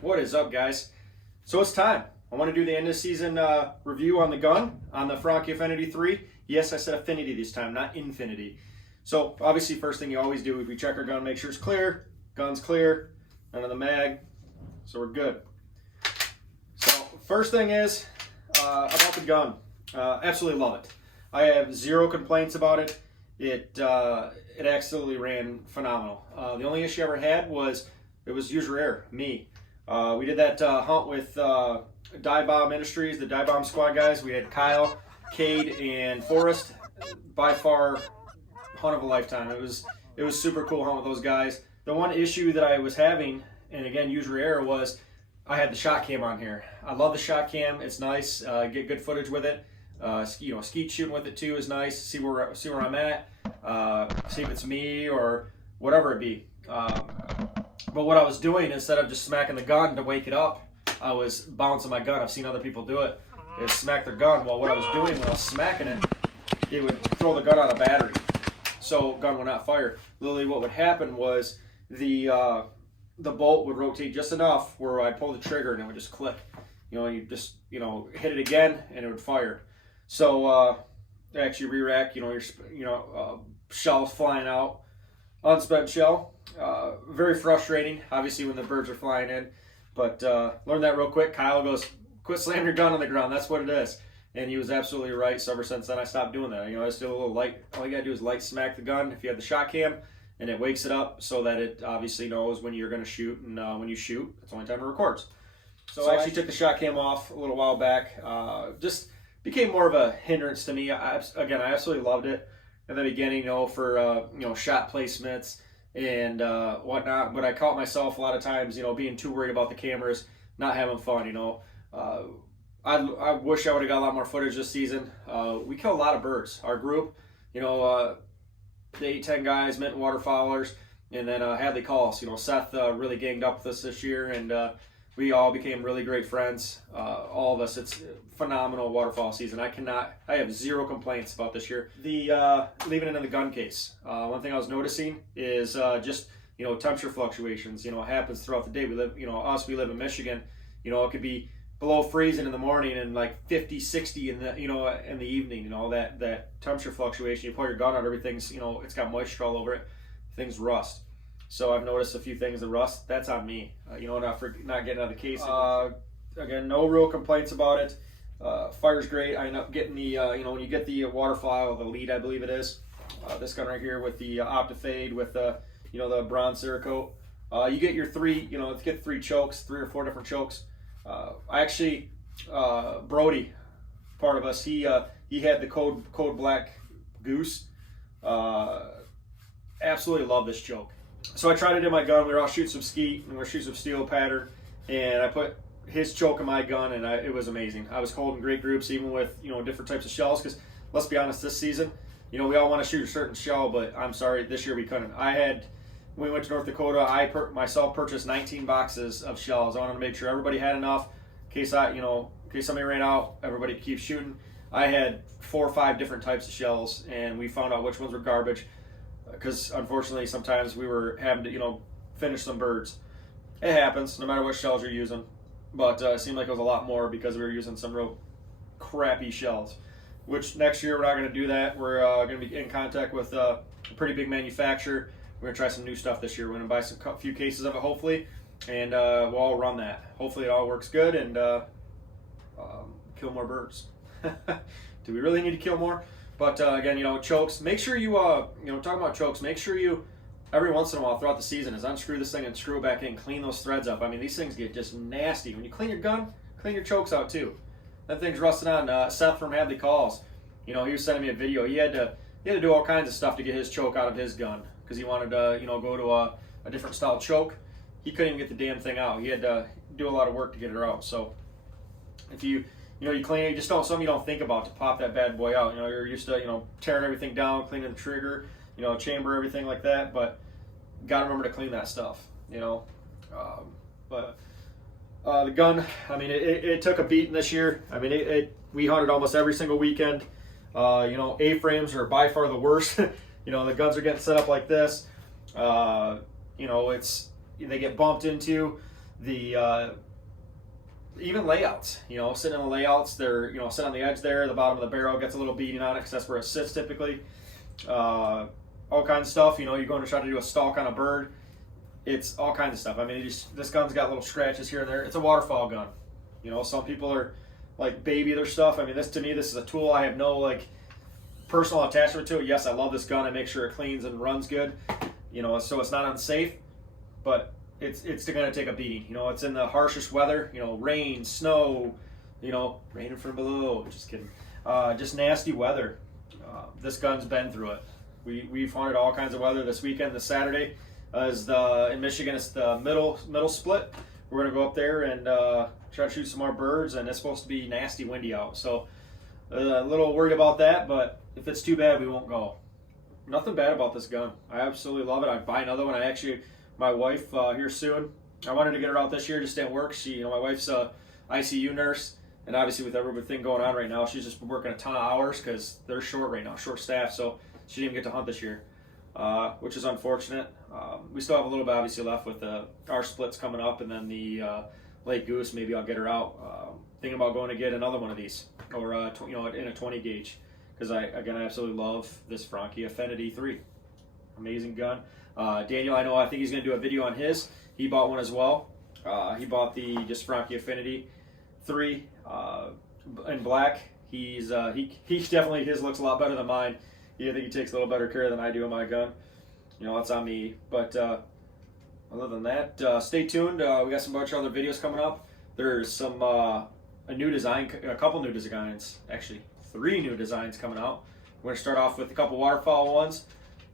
What is up, guys? So it's time. I want to do the end of season review on the gun, on the Franchi Affinity 3. Yes, I said Affinity this time, not Infinity. So obviously, first thing you always do is we check our gun, make sure it's clear. Gun's clear, none of the mag, so we're good. So first thing is about the gun. Absolutely love it. I have zero complaints about it. It absolutely ran phenomenal. The only issue I ever had was it was user error, me. We did that hunt with Dive Bomb Industries, the Dive Bomb Squad guys. We had Kyle, Cade, and Forrest. By far, hunt of a lifetime. It was super cool hunt with those guys. The one issue that I was having, and again user error, was I had the shot cam on here. I love the shot cam. It's nice. Get good footage with it. Skeet shooting with it too is nice. See where I'm at. See if it's me or whatever it be. But what I was doing, instead of just smacking the gun to wake it up, I was bouncing my gun. I've seen other people do it. Is smack their gun. Well, what I was doing when I was smacking it, it would throw the gun out of battery, so gun would not fire. Literally, what would happen was the bolt would rotate just enough where I'd pull the trigger and it would just click. You just hit it again and it would fire. So actually re-rack, your shells flying out, unspent shell. Very frustrating, obviously, when the birds are flying in. But learned that real quick. Kyle goes, "Quit slamming your gun on the ground. That's what it is." And he was absolutely right. So ever since then, I stopped doing that. I just do a little light. All you gotta do is light smack the gun if you have the shot cam, and it wakes it up so that it obviously knows when you're gonna shoot. And when you shoot, it's the only time it records. So I actually took the shot cam off a little while back. Just became more of a hindrance to me. I absolutely loved it in the beginning, for shot placements and whatnot. But I caught myself a lot of times, being too worried about the cameras, not having fun. I wish I would have got a lot more footage this season. We killed a lot of birds. Our group, the 8-10 guys, Mint Waterfowlers, and then Hadley Calls. Seth really ganged up with us this year, and we all became really great friends. All of us. It's a phenomenal waterfowl season. I have zero complaints about this year. The leaving it in the gun case. One thing I was noticing is just temperature fluctuations. It happens throughout the day. We live in Michigan. It could be below freezing in the morning and like 50, 60 in the in the evening. That temperature fluctuation. You pull your gun out, everything's it's got moisture all over it. Things rust. So I've noticed a few things that rust. That's on me. Not getting out of the case. Again, no real complaints about it. Fire's great. I end up getting the when you get the Waterfowl Elite, I believe it is. This gun right here with the Optifade with the the bronze Cerakote. You get your three three chokes, 3 or 4 different chokes. I actually Brody, part of us, he had the code black goose. Absolutely love this choke. So I tried it in my gun. We were out shooting some skeet and we were shooting some steel pattern, and I put his choke in my gun, and it was amazing. I was holding great groups, even with different types of shells. Because let's be honest, this season, we all want to shoot a certain shell, but I'm sorry, this year we couldn't. When we went to North Dakota, I myself purchased 19 boxes of shells. I wanted to make sure everybody had enough in case somebody ran out, everybody keeps shooting. I had 4 or 5 different types of shells, and we found out which ones were garbage. Because unfortunately, sometimes we were having to, finish some birds. It happens, no matter what shells you're using. But it seemed like it was a lot more because we were using some real crappy shells. Which next year we're not going to do that. We're going to be in contact with a pretty big manufacturer. We're going to try some new stuff this year. We're going to buy a few cases of it, hopefully, and we'll all run that. Hopefully it all works good and kill more birds. Do we really need to kill more? But again, chokes. Make sure you, talking about chokes, make sure you, every once in a while throughout the season, is unscrew this thing and screw it back in, clean those threads up. I mean, these things get just nasty. When you clean your gun, clean your chokes out too. That thing's rusting on. Seth from Hadley Calls, he was sending me a video. He had to do all kinds of stuff to get his choke out of his gun because he wanted to, go to a different style choke. He couldn't even get the damn thing out. He had to do a lot of work to get it out. So if you clean it, you just something you don't think about to pop that bad boy out. You're used to, tearing everything down, cleaning the trigger, chamber, everything like that. But gotta remember to clean that stuff, But the gun, I mean, it took a beating this year. I mean, we hunted almost every single weekend. A-frames are by far the worst. The guns are getting set up like this. You know, they get bumped into the even layouts. You know, sitting in the layouts, they're sit on the edge there. The bottom of the barrel gets a little beating on it because that's where it sits typically. All kinds of stuff. You know, you're going to try to do a stalk on a bird. It's all kinds of stuff. I mean, this gun's got little scratches here and there. It's a waterfowl gun. You know, some people are like baby their stuff. I mean, to me, this is a tool. I have no like personal attachment to it. Yes, I love this gun. I make sure it cleans and runs good. You know, so it's not unsafe, but it's going to take a beating. You know, it's in the harshest weather. You know, rain, snow. You know, raining from below. Just kidding. Just nasty weather. This gun's been through it. We've hunted all kinds of weather this weekend. This Saturday is in Michigan. It's the middle split. We're gonna go up there and try to shoot some more birds, and it's supposed to be nasty windy out. So a little worried about that, but if it's too bad, we won't go. Nothing bad about this gun. I absolutely love it. I'd buy another one. My wife here soon. I wanted to get her out this year, just didn't work. My wife's a ICU nurse, and obviously with everything going on right now, she's just been working a ton of hours because they're short right now, short staff. So she didn't get to hunt this year, which is unfortunate. We still have a little bit obviously left with our splits coming up, and then the Lake Goose. Maybe I'll get her out. Thinking about going to get another one of these, or in a 20 gauge, because I absolutely love this Franchi Affinity 3. Amazing gun. Daniel, I think he's going to do a video on his. He bought one as well. He bought the just Franchi Affinity 3 in black. He definitely, his looks a lot better than mine. I think he takes a little better care than I do of my gun. You know, that's on me. But other than that, stay tuned. We got some bunch of other videos coming up. There's some a couple new designs, actually 3 new designs coming out. We're going to start off with a couple waterfowl ones,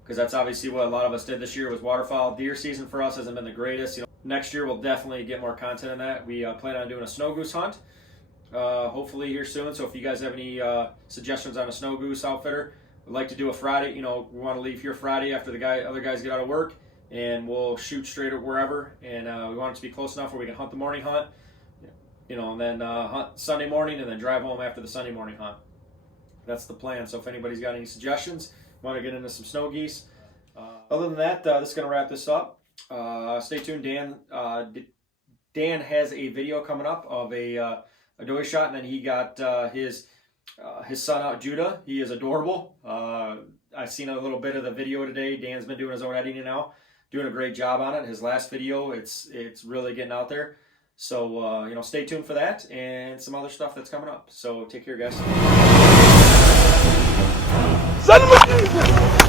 because that's obviously what a lot of us did this year. Was waterfowl. Deer season for us hasn't been the greatest. You know, next year we'll definitely get more content on that. We plan on doing a snow goose hunt, hopefully here soon. So if you guys have any suggestions on a snow goose outfitter, we'd like to do a Friday. You know, we want to leave here Friday after other guys get out of work, and we'll shoot straight at wherever. And we want it to be close enough where we can hunt the morning hunt, you know, and then hunt Sunday morning, and then drive home after the Sunday morning hunt. That's the plan. So if anybody's got any suggestions, want to get into some snow geese. Other than that, this is going to wrap this up. Stay tuned. Dan has a video coming up of a doe shot, and then he got his son out, Judah. He is adorable. I've seen a little bit of the video today. Dan's been doing his own editing now, doing a great job on it. His last video, it's really getting out there. So you know, stay tuned for that and some other stuff that's coming up. So take care, guys. Son of a